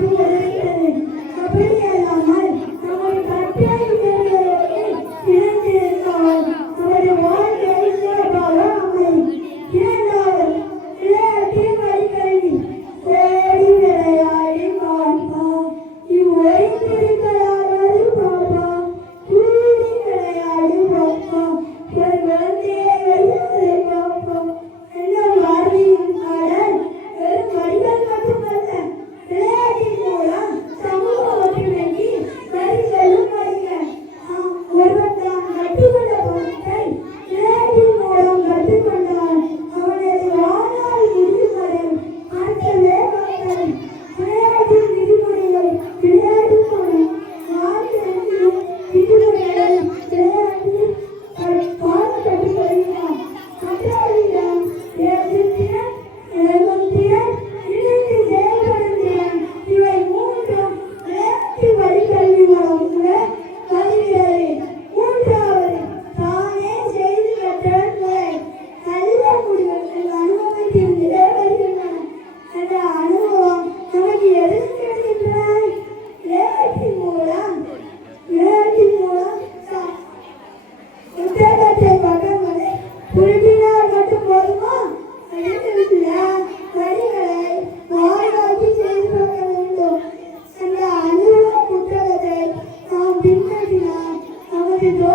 Thank you.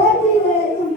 വേർതിരിവരേക്കും